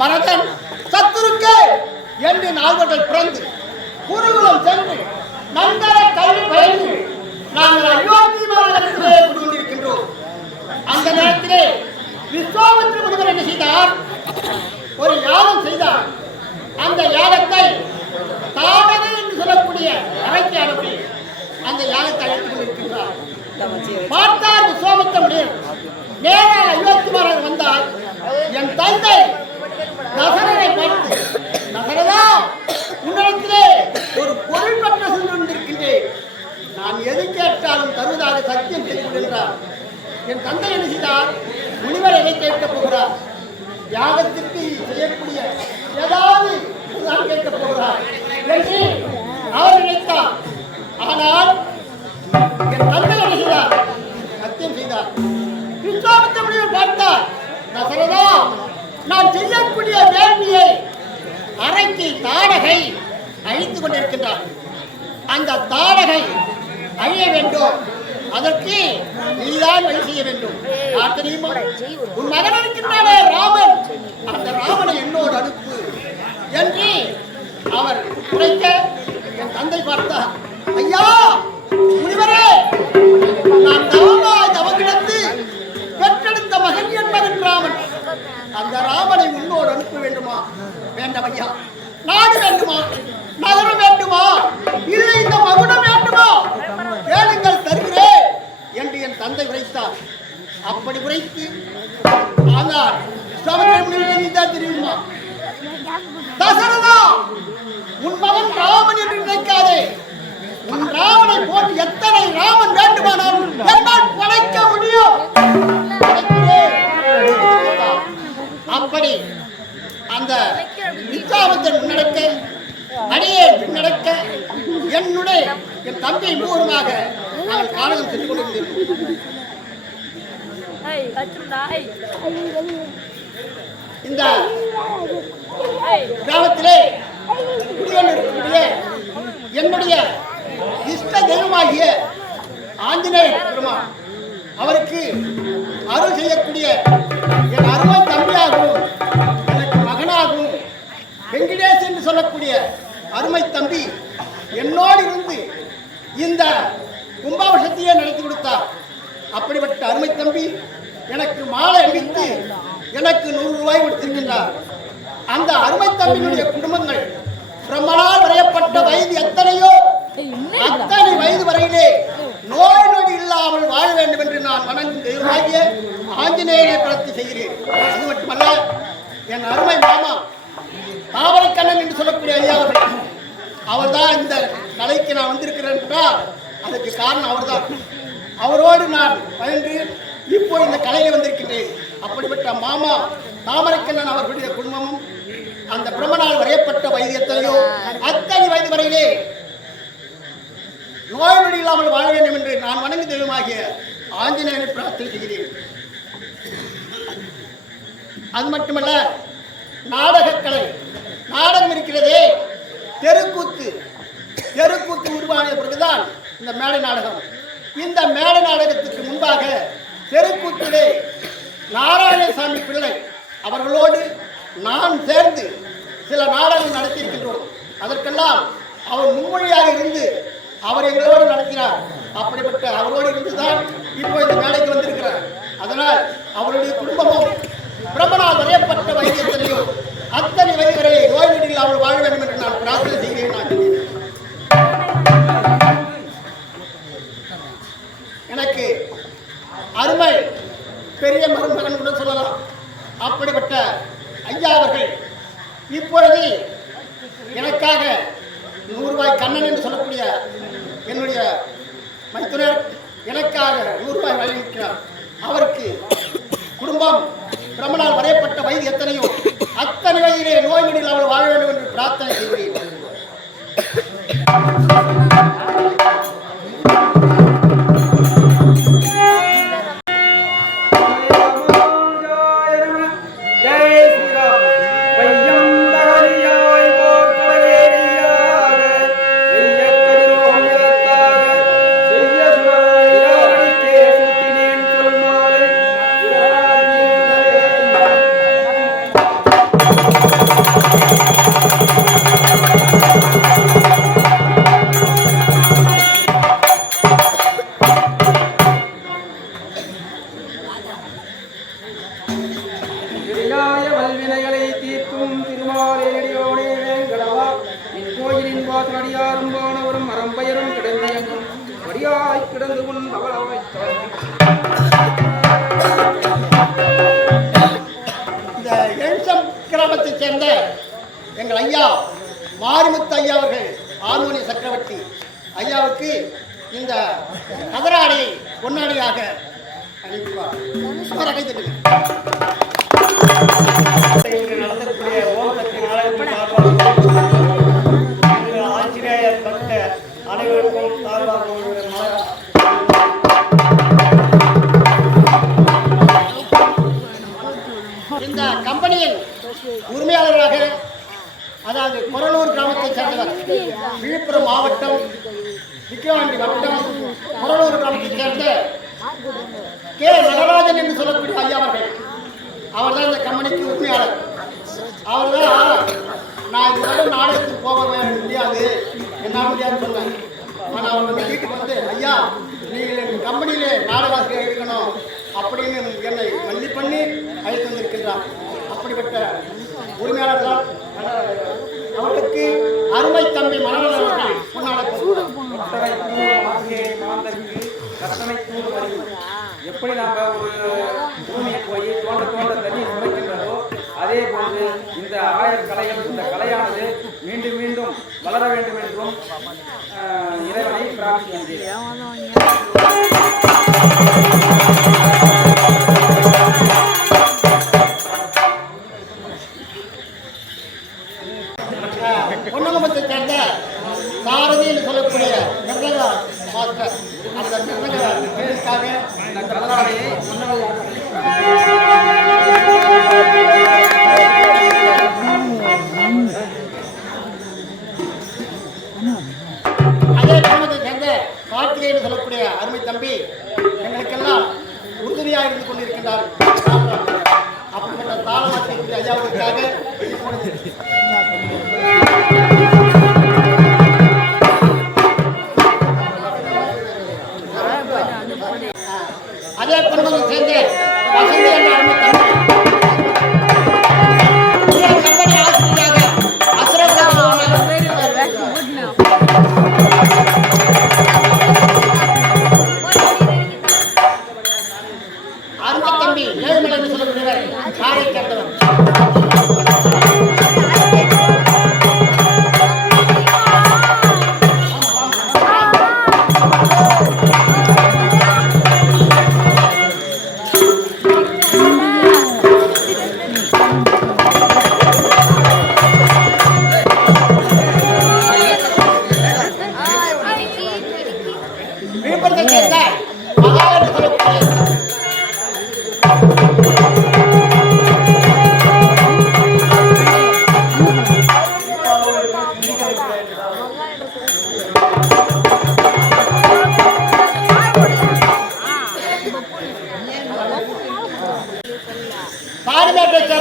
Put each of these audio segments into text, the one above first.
Marathon சத்துருக்கே என்று நால்வர்கள் பிறந்து குருகுலம் சென்று நன்கர கல்வி பயின்று நாங்கள் அயோத்தி மாநகரத்திலே கொண்டிருக்கின்றோம் அந்த நேரத்திலே விஸ்வாமித்திர முனிவர் என்ன செய்தார்? ஒரு யாகம் செய்தார். அந்த யாகத்தை தாடகை என்று சொல்லக்கூடிய அறைக்கு அனுப்பி அந்த யாகத்தை அழைத்துக் கொண்டிருக்கின்றார். பார்த்தார் விஸ்வாமித்திர முனிவர் நேராக அயோத்தி மாநகர் வந்தார். என் தந்தை நகரனை பார்த்து நகரதா? உன்னிடத்திலே ஒரு பொருள் பற்ற சென்று வந்திருக்கின்றேன். நான் எது கேட்டாலும் தருவதாக சத்தியம் செய்து கொள்கின்றார் என் தந்தை என்ன செய்தார்? முனிவர் எதை கேட்கப் போகிறார்? யாகத்திற்கு செய்யக்கூடிய ஏதாவது நான் கேட்கப் போகிறார் என்று அவர் நினைத்தார். ஆனால் என் தந்தை என்ன செய்தார்? சத்தியம் செய்தார். விஸ்வாமித்திர பார்த்தார். நகரதா? நான் செய்யக்கூடிய வேள்வியை அறைக்கு தாடகை அழித்துக் கொண்டிருக்கின்றார். அந்த தாடகை அழிய வேண்டும். அதற்கு நீதான் வழி செய்ய வேண்டும். யார் தெரியுமா? உன் மகன் இருக்கின்றானே ராமன். அந்த ராமனை என்னோடு அனுப்பு. அப்படி உரைத்து ஆனால் சமயம் தெரியுமா தசரதா உன் மகன் ராமன் என்று நினைக்காதே. உன் ராமனை போட்டு எத்தனை ராமன் வேண்டுமானாலும் என்னால் படைக்க முடியும். அப்படி அந்த விச்சாமத்தன் முன்னடக்க அடியே முன்னடக்க என்னுடைய என் தம்பியை மூலமாக நான் காலகம் சென்று கொண்டிருந்தோம் இந்த. கிராமத்திலே குடிகள் இருக்கக்கூடிய என்னுடைய இஷ்ட தெய்வமாகிய ஆஞ்சநேய பெருமான் அவருக்கு அருள் செய்யக்கூடிய என் அருமை தம்பியாகவும் எனக்கு மகனாகவும் வெங்கடேஷ் என்று சொல்லக்கூடிய அருமை தம்பி என்னோடு இருந்து இந்த கும்பாபிஷத்தையே நடத்தி கொடுத்தார். அப்படிப்பட்ட அருமை தம்பி எனக்கு மாலை அணிவித்து எனக்கு நூறு ரூபாய் கொடுத்திருக்கின்றார். அந்த அருமை தம்பியினுடைய குடும்பங்கள் பிரம்மனால் வரையப்பட்ட வயது எத்தனையோ? அத்தனை வயது வரையிலே நோய் நொடி இல்லாமல் வாழ வேண்டும் என்று நான் வணங்கும் தெய்வமாகிய ஆஞ்சநேயரை பிரார்த்தி செய்கிறேன். அது மட்டுமல்ல என் அருமை மாமா தாவரக்கண்ணன் என்று சொல்லக்கூடிய ஐயா அவர்கள் அவர்தான் இந்த கலைக்கு நான் வந்திருக்கிறேன் என்றால் அதுக்கு காரணம் அவர்தான். அவரோடு நான் பயின்று இப்போ இந்த கலையில் வந்திருக்கின்றேன். அப்படிப்பட்ட மாமா தாமரைக்கண்ணன் அவர்களுடைய குடும்பமும் அந்த பிரம்மனால் வரையப்பட்ட வைத்தியத்தையோ அத்தனை வயது வரையிலே நோய் நொடி இல்லாமல் வாழ வேண்டும் என்று நான் வணங்கு தெய்வமாகிய ஆஞ்சநேயனை பிரார்த்தனை செய்கிறேன். அது மட்டுமல்ல நாடகக்கலை நாடகம் இருக்கிறதே தெருக்கூத்து தெருக்கூத்து உருவான பிறகுதான் இந்த மேடை நாடகம். இந்த மேடை நாடகத்துக்கு முன்பாக தெருக்கூத்திலே நாராயணசாமி பிள்ளை. அவர்களோடு நான் சேர்ந்து சில நாடகம் நடத்தியிருக்கின்றோம். அதற்கெல்லாம் அவர் மும்மொழியாக இருந்து அவர் எங்களோடு நடத்தினார். அப்படிப்பட்ட அவரோடு இருந்துதான் இப்போ இந்த மேடைக்கு வந்திருக்கிறார். எங்கள் ஐயா மாரிமுத்து ஐயா அவர்கள் ஆர்மோனிய சக்கரவர்த்தி ஐயாவுக்கு இந்த கதராடை பொன்னாடியாக அனுப்பிவார் சுமார் நடத்தக்கூடிய ஆஞ்சநேயர் பக்த அனைவருக்கும் சார்பாக இந்த கம்பெனியின் உரிமையாளராக அதாவது குரலூர் கிராமத்தைச் சேர்ந்தவர். விழுப்புரம் மாவட்டம் விக்கிரவாண்டி வட்டம் குரலூர் கிராமத்தைச் சேர்ந்த கே. நடராஜன் என்று சொல்லக்கூடிய ஐயா அவர்கள். அவர் தான் இந்த கம்பெனிக்கு உரிமையாளர். அவர் தான் நான் இந்த தடவை நாடகத்துக்கு போக வே- முடியாது. என்ன முடியாதுன்னு சொன்னேன் ஆனால் அவர் வந்து வீட்டுக்கு வந்து ஐயா நீங்கள் எங்கள் கம்பெனியிலே நாடகாசிரியர் இருக்கணும் அப்படின்னு என்னை மல்லி பண்ணி அழைத்து வந்திருக்கின்றார் அப்படிப்பட்ட உரிமையாளர் தான் அவருக்கு அருமை தம்பி மனநலன் எப்படி நாம ஒரு பூமியை போய் தோண்ட தோண்ட தண்ணி நுழைக்கின்றதோ அதே போன்று இந்த ஆயர் கலைகள் இந்த கலையானது மீண்டும் மீண்டும் வளர வேண்டும் என்றும் இறைவனை பிரார்த்திக்கின்றேன். தம்பி. ஏழுமலை என்று சொல்லக்கூடியவர் காரை சேர்ந்தவர்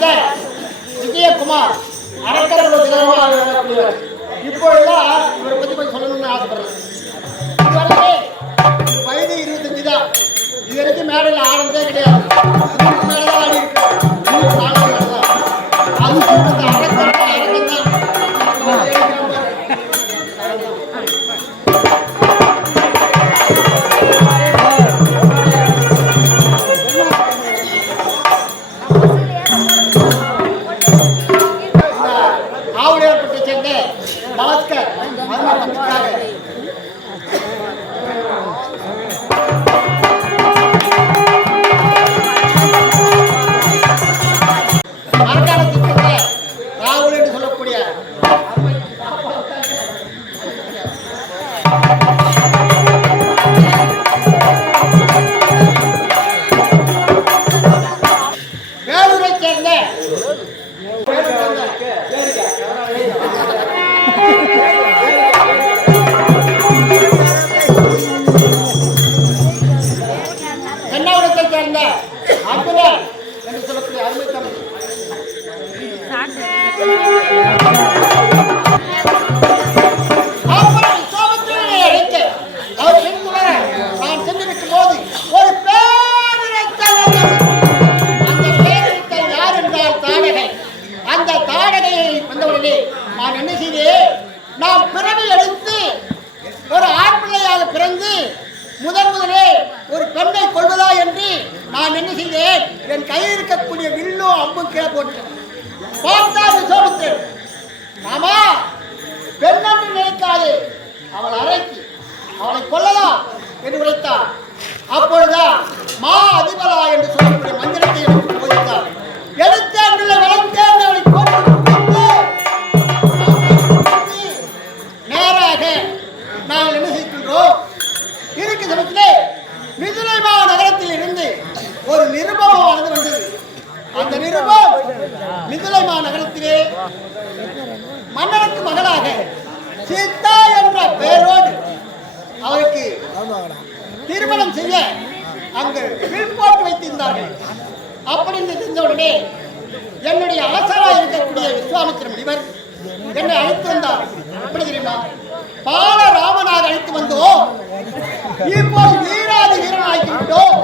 பாடிமேட்டை விஜயகுமார் அரக்கர்கள் தினமாக இப்பொழுதுதான் இவரை பற்றி கொஞ்சம் சொல்லணும்னு ஆசைப்படுறேன். வயது இருபத்தஞ்சு தான் இது வரைக்கும் மேடையில் ஆடுறதே கிடையாது. சேர்ந்த அற்புதம் என்று சொல்லக்கூடிய அருமை தம்பி கொள்வதா செய்தேன் என் கையில் இருக்கக்கூடிய வில்லும் அம்பும் கீழே போட்டேன் பார்த்தார் விஸ்வாமித்திரன் ஆமா பெண் என்று நினைக்காதே. அவள் அரைக்கு அவளை கொல்லலாம் என்று உரைத்தார். அப்பொழுதுதான் மா அதிபலா என்று திருமணம் செய்ய அங்கு பின்போட்டு வைத்திருந்தார்கள். அப்படின்னு தெரிந்த உடனே என்னுடைய ஆசாரா இருக்கக்கூடிய விஸ்வாமித்திரம் இவர் என்னை அழைத்து வந்தார். எப்படி தெரியுமா? பால ராமனாக அழைத்து வந்தோம். இப்போ வீராதி வீரனாகி விட்டோம்.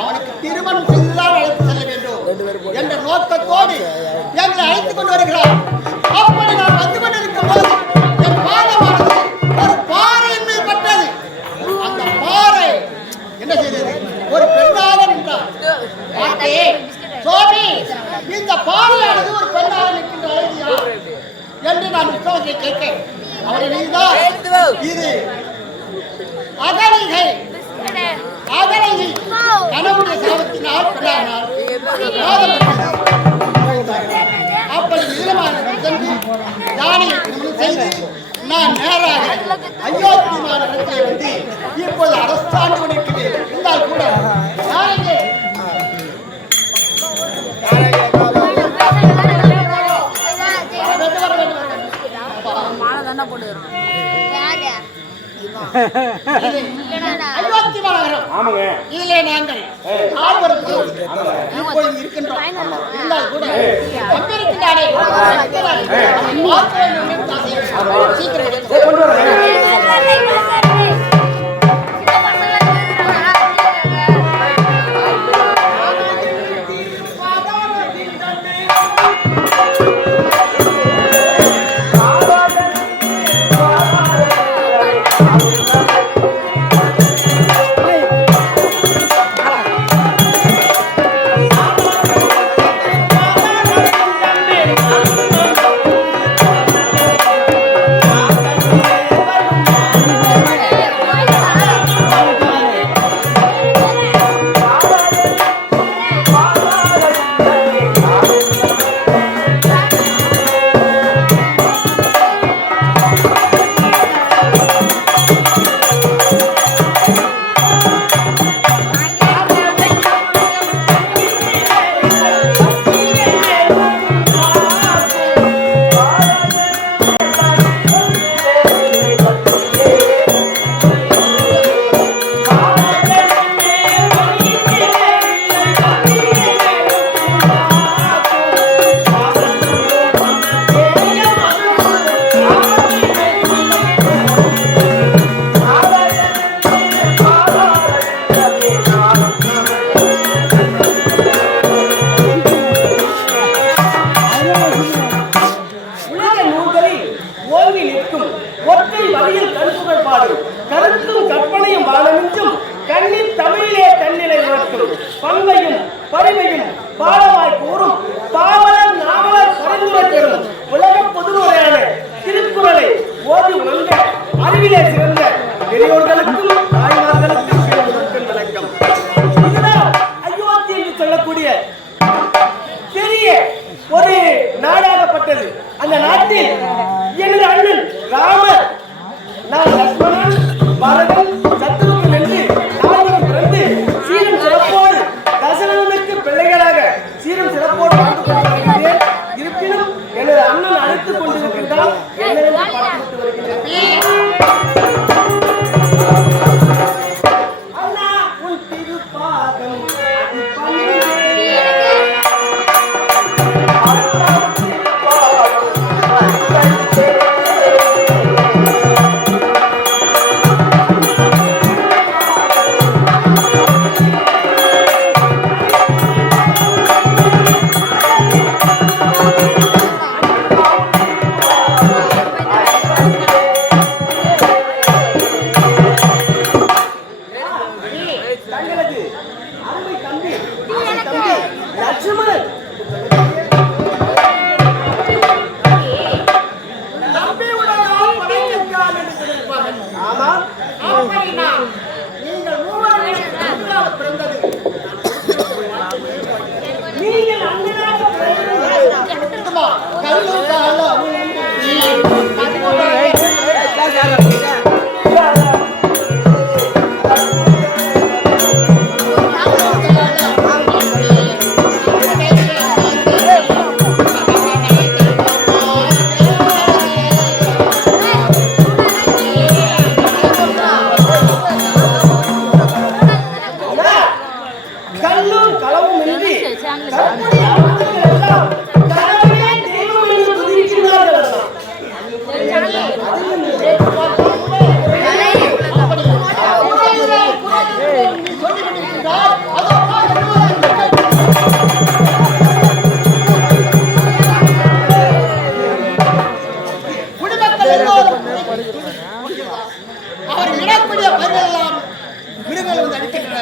அவனுக்கு திருமணம் செய்துதான் அழைத்து செல்ல வேண்டும் என்ற நோக்கத்தோடு எங்களை அழைத்துக் கொண்டு வருகிறார். விஸ்வாசத்தை கேட்க அவரை நீதான் இது அகலிகை அகலிகை கணவனுடைய சாபத்தினால் பெண்ணானால் அப்படி நீளமாக சென்று யானை திருமணம் செய்து நான் நேராக அயோத்தி மாநகரத்தை வந்து இப்போது அரசாண்டு கொண்டிருக்கிறேன் இருந்தால் கூட அயோத்தி மாநகரம் ஆமாங்க. இதிலே நாங்கள் ஆழ்வரும் இருக்கின்றோம். இருந்தால் கூட. சீக்கிரம் அண்ணன் ராமர் நான் லக்ஷ்மணன் பரதன் அவர் இடக்கூடிய பயிரெல்லாம் மிருகங்கள் வந்து அடிக்கின்றன